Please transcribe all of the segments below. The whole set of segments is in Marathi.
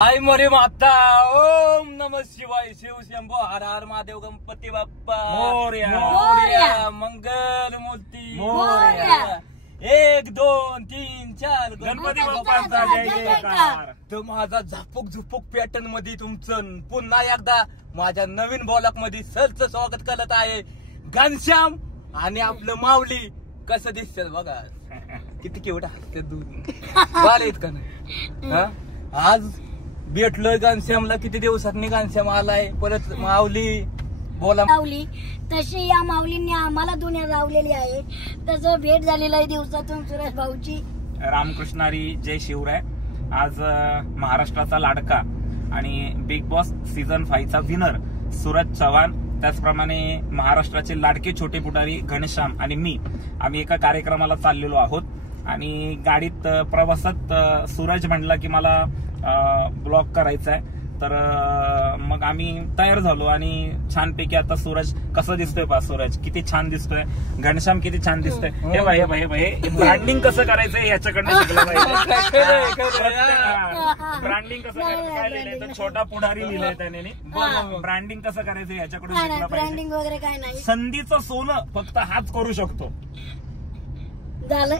आई मरे माता ओम नमः शिवाय शिव शंभो हर हर महादेव गणपती बाप्पा मोरया मोरया मंगल मूर्ती मोरया 1 2 3 4 गणपती बाप्पाचा जय जयकार। तर माझा झापूक झुपूक पॅटर्न मध्ये तुमचं पुन्हा एकदा माझ्या नवीन ब्लॉग मध्ये सरचं स्वागत करत आहे घनश्याम आणि आपलं माऊली कसं दिसतं बघा किती केवढा हसते दूध बाल आहेत का नाही आज भेटलोय घनश्यामला किती दिवसांनी घनश्याम आलाय परत माऊली बोला माऊली तशी या माऊलींनी आम्हाला दुनिया लावलेली आहे तसं भेट झालेलं आहे दिवसातून सुरेश भाऊची। रामकृष्णारी जय शिवराय। आज महाराष्ट्राचा लाडका आणि बिग बॉस सीझन 5 चा विनर सूरज चव्हाण, त्याचप्रमाणे महाराष्ट्राचे लाडके छोटे पुढारी घनश्याम आणि मी आम्ही एका कार्यक्रमाला चाललेलो आहोत आणि गाडीत प्रवासात सूरज म्हणला की मला ब्लॉग करायचा आहे तर मग आम्ही तयार झालो आणि छानपैकी आता सूरज कसं दिसतोय पा सूरज किती छान दिसतोय, घनश्याम किती छान दिसतोय। हे भाई भाई भाई ब्रँडिंग कसं करायचं याच्याकडनं शिकलं पाहिजे। ब्रँडिंग कसं करायचं काय लिहिलंय तर छोटा पुढारी लिहिलंय त्याने ब्रँडिंग कसं करायचं याच्याकडून शिकलं ब्रँडिंग पाहिजे। वगैरे काय नाही, संधीचं सोनं फक्त हाच करू शकतो। झालं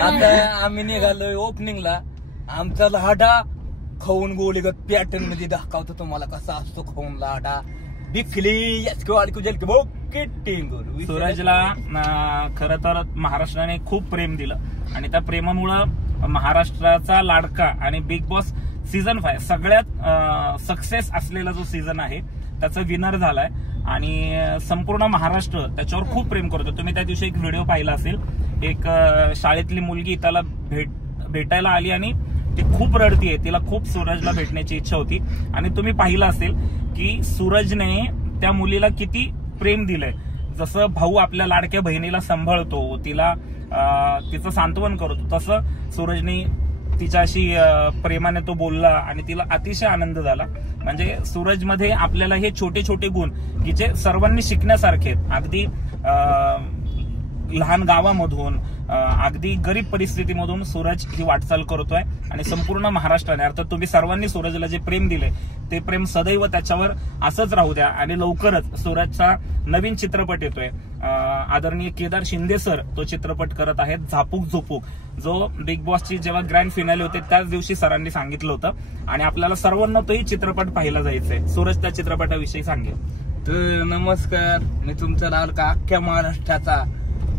आता आम्ही निघालोय ओपनिंगला आमचा लाडा खाऊन गोलीगत पॅटर्न मध्ये दाखवतो तुम्हाला कसा असतो खाऊन लाडा बिकली सूरजला खरं तर महाराष्ट्राने खूप प्रेम दिलं आणि त्या प्रेमामुळं महाराष्ट्राचा लाडका आणि बिग बॉस सीझन 5 सगळ्यात सक्सेस असलेला जो सीझन आहे त्याचा विनर झालाय आणि संपूर्ण महाराष्ट्र त्याच्यावर खूप प्रेम करतो। तुम्ही त्या दिवशी एक व्हिडिओ पाहिला असेल, एक शाळेतली मुलगी त्याला भेटायला आली आणि ती खूप रडतीये, तिला खूप सूरजला भेटण्याची इच्छा होती आणि तुम्ही पाहिलं असेल की सूरजने त्या मुलीला किती प्रेम दिलंय। जसं भाऊ आपल्या लाडक्या बहिणीला सांभाळतो, तिला तिचं सांत्वन करतो, तसं सूरजने तिच्याशी प्रेमाने तो बोलला आणि तिला अतिशय आनंद झाला। म्हणजे सूरजमध्ये आपल्याला हे छोटे छोटे गुण की जे सर्वांनी शिकण्यासारखे आहेत, अगदी लहान गावामधून अगदी गरीब परिस्थितीमधून सूरज ही वाटचाल करतोय आणि संपूर्ण महाराष्ट्राने अर्थात तुम्ही सर्वांनी सूरजला जे प्रेम दिले ते प्रेम सदैव त्याच्यावर असंच राहू द्या आणि लवकरच सूरजचा नवीन चित्रपट येतोय। आदरणीय केदार शिंदे सर तो चित्रपट करत आहेत झापूक झोपूक, जो बिग बॉसची जेव्हा ग्रँड फिनाले होते त्याच दिवशी सरांनी सांगितलं होतं आणि आपल्याला सर्वांना तोही चित्रपट पाहायला जायचंय। सूरज त्या चित्रपटाविषयी सांगेल। तर नमस्कार, मी तुमचा लाडका अख्ख्या महाराष्ट्राचा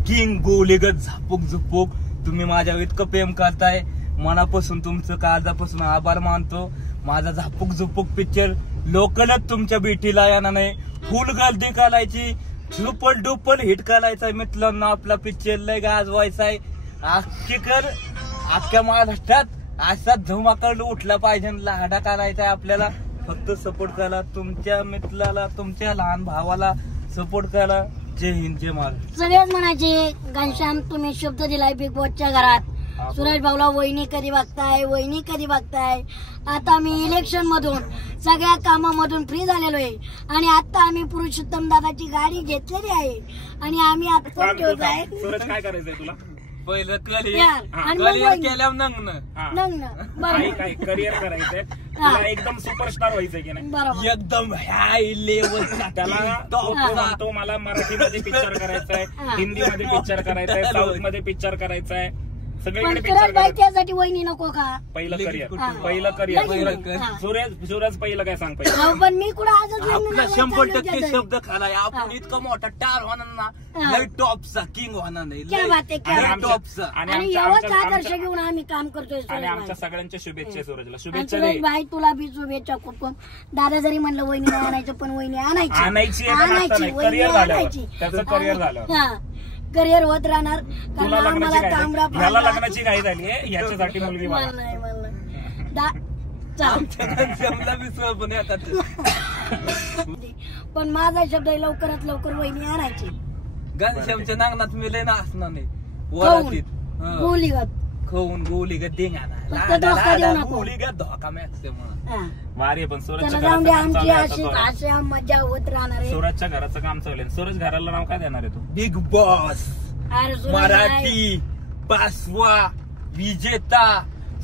किंग गोलीगत झापूक झुपूक, तुम्ही माझ्या इतकं प्रेम करताय मनापासून तुमचं काळजापासून आभार मानतो। माझा झापूक झुपूक पिक्चर लोकलच तुमच्या भेटीला येणार नाही, फुल गर्दी करायची, झुपल डुपल हिट करायचा मित्रांनो, आपला पिक्चर लय गाजवायचा आहे अख्ख्या महाराष्ट्रात असा धुमाकड उठला पाहिजे, लाडा करायचा आहे आपल्याला। फक्त सपोर्ट करा, तुमच्या मित्राला तुमच्या लहान भावाला सपोर्ट करा। जय हिंद जय महाराष्ट्र। सगळेच म्हणायचे घनश्याम तुम्ही शब्द दिलाय बिग बॉसच्या घरात, सुरेश भाऊला वहिनी कधी बघताय वहिनी कधी बघताय। आता मी इलेक्शन मधून सगळ्या कामामधून फ्री झालेलो आहे आणि आता आम्ही पुरुषोत्तम दादाची गाडी घेतलेली आहे आणि आम्ही आता सूरज काय करायचंय तुला? पहिलं करिअर केल्यावर काय करिअर करायचंय तुला, एकदम सुपरस्टार व्हायचंय की नाही, एकदम हाय लेवलचा। त्याला तो मला मराठीमध्ये पिक्चर करायचाय, हिंदीमध्ये पिक्चर करायचंय, साऊथ मध्ये पिक्चर करायचंय, सगळीकडे पिक्चर त्यासाठी वहिनी नको का? पहिलं करिअर सूरज पहिलं काय सांग पहिलं? पण मी कुठं आजच आपला 100% शब्द खालाय आपण, इतका मोठा टार होणार ना, लय टॉपचा किंग होणार नाही, टॉपचा। आणि एवढंच आदर्श घेऊन आम्ही काम करतोय आणि आमच्या सगळ्यांच्या शुभेच्छा सूरजला, शुभेच्छा भाई तुला बी शुभेच्छा खूप। दादा जरी म्हणलं वहिनी नाही आणायचं पण वहिनी आणायची करिअर झालं, त्याचं करिअर झालं, करिअर होत राहणार। तुला लग्नाची घाई झाली आहे याच्यासाठी मुलगी पण माझा शब्द लवकरात लवकर वहिनी आणायची। घनश्यामच्या नांगणात मी लय असणार नाही, वरातीत गोलीगत खाऊन गोलीगत गोलीगत धोका मॅक्सिमम वारी। पण सूरजच्या मजा होत राहणार, सूरजच्या घराचं काम चालू। सूरज घराला नाव काय देणार आहे तू? बिग बॉस मराठी 5वा विजेता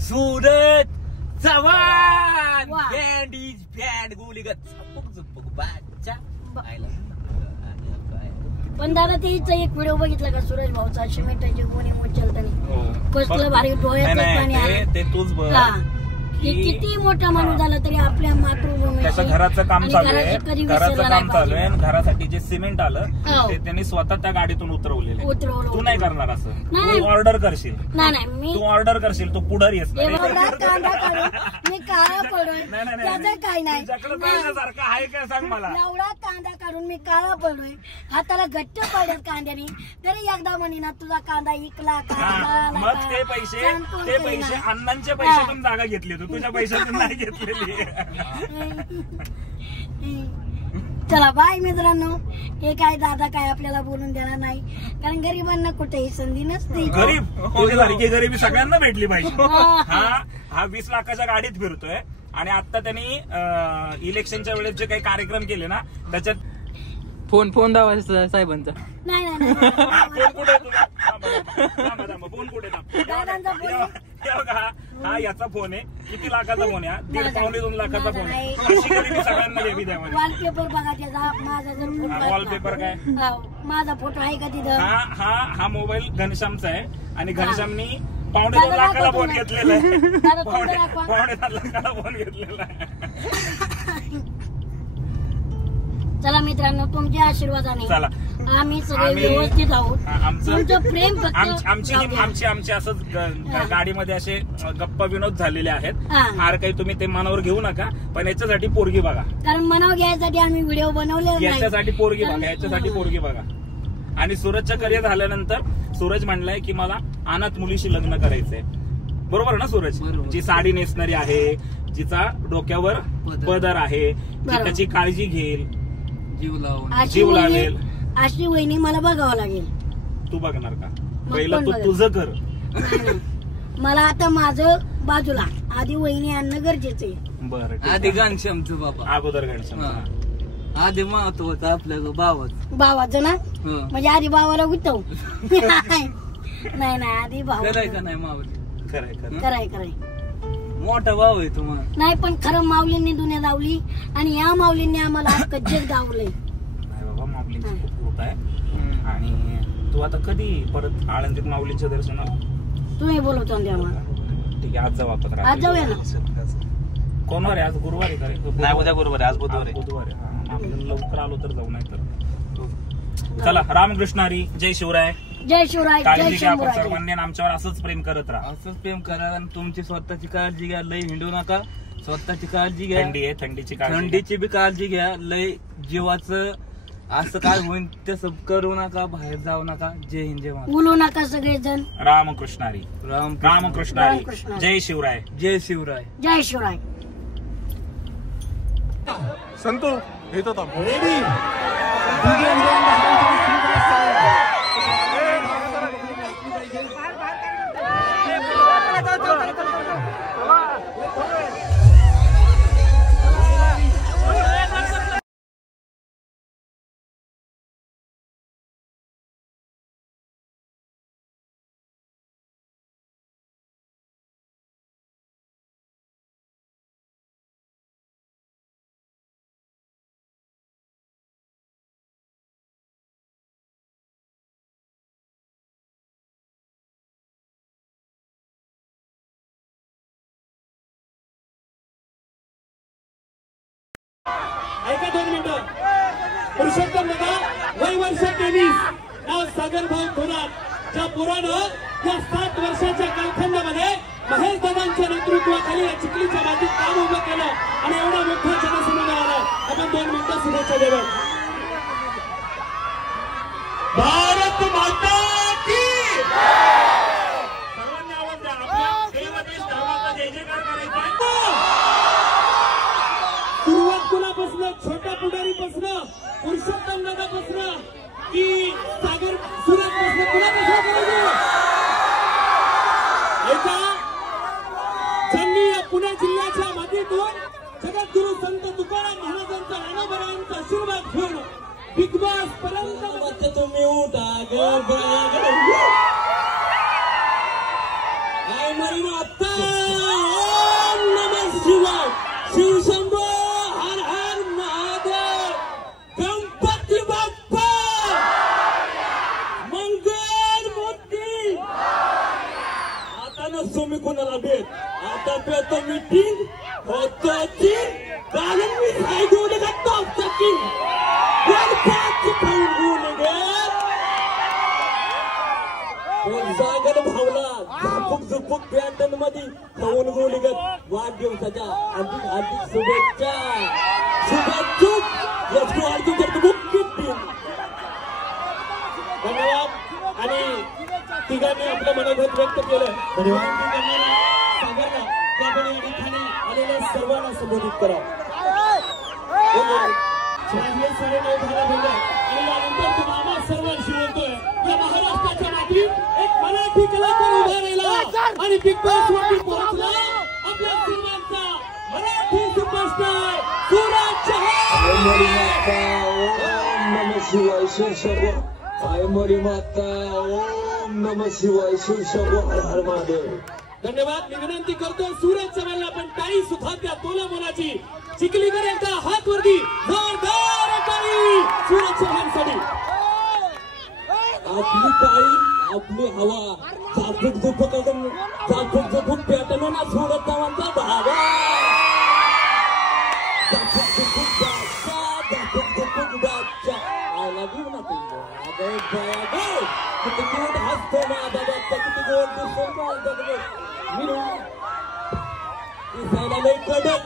सूरज चव्हाण वा. बँड इज बँड गुलिगत झपक झपक बाच्या आयला. पण दादा तेच एक व्हिडिओ बघितला का सूरज भाऊचा सिमेंटची कोणी उचलताना कसलं भारी डोळ्याचं पाणी आलं. ते तूच बघ की किती मोठा माणूस झाला तरी आपल्या मातृभूमी त्याचं घराचं काम चालू आहे, कधी घराचं विसरला काम नाही चालू आहे पाहिजे. आणि घरासाठी जे सिमेंट आलं हो. ते त्यांनी स्वतः त्या गाडीतून उतरवलेलं आहे. उतरवलं. तू नाही करणार असं, नाही. तू ऑर्डर करशील, नाही मी तू ऑर्डर करशील, तू पुढारी आहेस ना. एवढा कांदा काढून मी काळा पडोय त्याचं काय नाही. तुझ्याकडे पाहिल्यासारखं आहे काय सांग मला. एवढा कांदा काढून मी काळा पडलोय, हाताला घट्ट पडत कांद्याने, तरी एकदा म्हणी ना तुझा कांदा इकला का हा, झाला मग का? ते पैसे सांगतो ते तरी पैसे ना. अण्णांच्या पैशातून जागा घेतली, तू तुझ्या पैशातून नाही घेतलेली. चला बाय मित्रांनो. हे काय दादा काय आपल्याला बोलून देणार नाही, कारण गरिबांना कुठेही संधी नसते. गरीब तुझ्यासारखी गरिबी सगळ्यांना भेटली पाहिजे. हा 20 लाखाच्या गाडीत फिरतोय आणि आता त्यांनी इलेक्शनच्या वेळेस जे काही कार्यक्रम केले ना त्याच्यात फोन दावा साहेबांचा. नाही नाही नाही. फोन कुठे आहे तुझा? फोन कुठे दादांचा फोन आहे. हा याचा फोन आहे. किती लाखाचा फोन आहे? 1.5-2 लाखाचा फोन आहे. माझा अशी गरिबी सगळ्यांना द्यावी द्यावी. वॉलपेपर बघा त्याचा, माझा जर फोटो वॉलपेपर काय? माझा फोटो आहे का तिथं? हा मोबाईल घनश्यामचा आहे आणि घनश्यामनी 1.5 दादा लाखाला दाखवतो फोन ना. घेतलेला आहे. दादा तुमचं दाखवा. 1.5 लाखाला फोन घेतलेला आहे. चला मित्रांनो, तुमच्या आशीर्वादाने चला आम्ही सगळे व्यवस्थित आहोत. आमचं तुमचं प्रेम फक्त आमची असंच गाडीमध्ये असे गप्पा विनोद झालेले आहेत. हा. फार काही तुम्ही ते मनावर घेऊ नका, पण याच्यासाठी पोरगी बघा, कारण मनाव घ्यायसाठी आम्ही व्हिडिओ बनवले नाही. याच्यासाठी पोरगी बघा, कारण- याच्यासाठी पोरगी बघा. आणि सूरजचं करिअर झाल्यानंतर सूरज म्हणलाय की मला अनाथ मुलीशी लग्न करायचंय. बरोबर ना सूरज? बरोबर. जी साडी नेसणारी आहे, जिचा डोक्यावर पदर आहे, जी बरोबर. त्याची काळजी घेईल, जीव लावून अशी जीव वहिनी- लावेल. अशी वहिनी मला बघावं लागेल. तू बघणार का? मग पहिलं कोण तू बघेल? तुझं कर. नाही, नाही. मला आता माझं बाजूला आधी वहिनी आणणं गरजेचं आहे. बरं ठीक आधी आहे. घनश्यामचं बाबा, अगोदर घनश्याम. आधी महत्वाचं आपल्या भावाच. भावाचं ना, म्हणजे आधी भावाला गुतव. नाही नाही, आधी भाऊ कराय का नाही मावली? खरंय खरं. कराय मोठा भाऊ आहे तुम्हाला. नाही, पण खरं माऊलींनी दुनिया दावली आणि या माऊलींनी आम्हाला आज कच्चेच दावलंय. नाही बाबा, माऊलींची खूप कृपा आहे. आणि तू आता कधी परत आळंदीत माऊलींच्या दर्शनाला? तुम्ही बोलवतो ना तेव्हा. ठीक आहे, आज जाऊ आपण. आज जाऊया ना. कोणवार आहे आज? गुरुवार आहे का रे? नाही, उद्या गुरुवार आहे, आज बुधवार आहे. बुधवार आहे. हा, आपण लवकर आलो तर जाऊ, नाही तर चला. रामकृष्ण हरी, जय शिवराय. जय शिवराय, जय काळजी घ्या आपण शंभूराज. सर्वांनी आणि आमच्यावर असंच प्रेम करत राहा. असंच प्रेम करा आणि तुमची स्वतःची काळजी घ्या. लय हिंडू नका, स्वतःची काळजी घ्या. थंडी आहे, थंडीची काळजी घ्या. थंडीची बी काळजी घ्या. लय जीवाचं असं काय होईल तसं करू नका, बाहेर जाऊ नका. जय हिंद, जय महाराज. बोलू नका सगळेजण. रामकृष्ण हरी. रामकृष्ण हरी. रामकृष्ण हरी. जय शिवराय. जय शिवराय. जय शिवराय. संतू येतो थांब. ऐका 2 मिनिटं. पुरुषोत्तम दादा वय वर्ष 23, नाव सागर भाऊ थोरात. ज्या पोरानं या 7 वर्षाच्या कालखंडामध्ये महेश दादांच्या नेतृत्वाखाली या चिखलीच्या मातीत काम उभं केलं आणि एवढा मोठा जनसमुदाय आला. आपण 2 मिनिटं शुभेच्छा देऊ. भारत माता की सर्वांनी आवाज द्या. आपल्या देव देश धर्माचा जय जयकार करायचा आहे. सुरुवात कुणापासून? छोट्या पुढारीपासून, पुरुषोत्तम दादापासून की सागर सुरतपासून? कुणापासून करायचं? ऐका, ज्यांनी या पुणे जिल्ह्याच्या मातीतून जगद्गुरु संत तुकाराम महाराजांचा ज्ञानोबरायांचा आशीर्वाद घेऊन बिग बॉस पर्यंत तुम्ही उठा ग काय म्हणून आता किंग होतो किंग कारण मी हाय गोलीगत टॉपचा किंग वरपाची गोलीगत सागर भावला झुपूक झुपूक पॅटर्न मध्ये खाऊन गोलीगत वाढदिवसाच्या हार्दिक शुभेच्छा शुभेच्छुक यशू अर्जुन मुख्य टीम धन्यवाद आणि तिघांनी आपलं मनोगत व्यक्त केलं धन्यवाद सागरला त्याकडे या ठिकाणी आलेल्या सर्वांना संबोधित करा 9:30 झाला भेटला आणि यानंतर तुम्हाला सर्वांशी बोलतोय या महाराष्ट्राच्या मातीत एक मराठी कलाकार उभा राहिला आणि बिग बॉस वरती पोहोचला आपल्या सिनेमाचा मराठी सुपरस्टार सूरज चव्हाण नमः शिवाय शिवशंभो आय मोरी माता ओम नमः शिवाय शिवशंभो हर हर महादेव धन्यवाद मी विनंती करतो सूरज चव्हाणला आपण टाळी सुद्धा त्या तोला मोलाची चिखलीकर यांचा हात वरती जोरदार टाळी सूरज चव्हाणसाठी आपली टाळी आपली हवा झापूक झुपूक पॅटर्न ना सूरज चव्हाणचा धावा झापूक झुपूक बादशा आय लव्ह यू ना तुम्ही किती गोड हसतो माझा बादशा किती गोड दिसतो माझा दिसायला लई कडक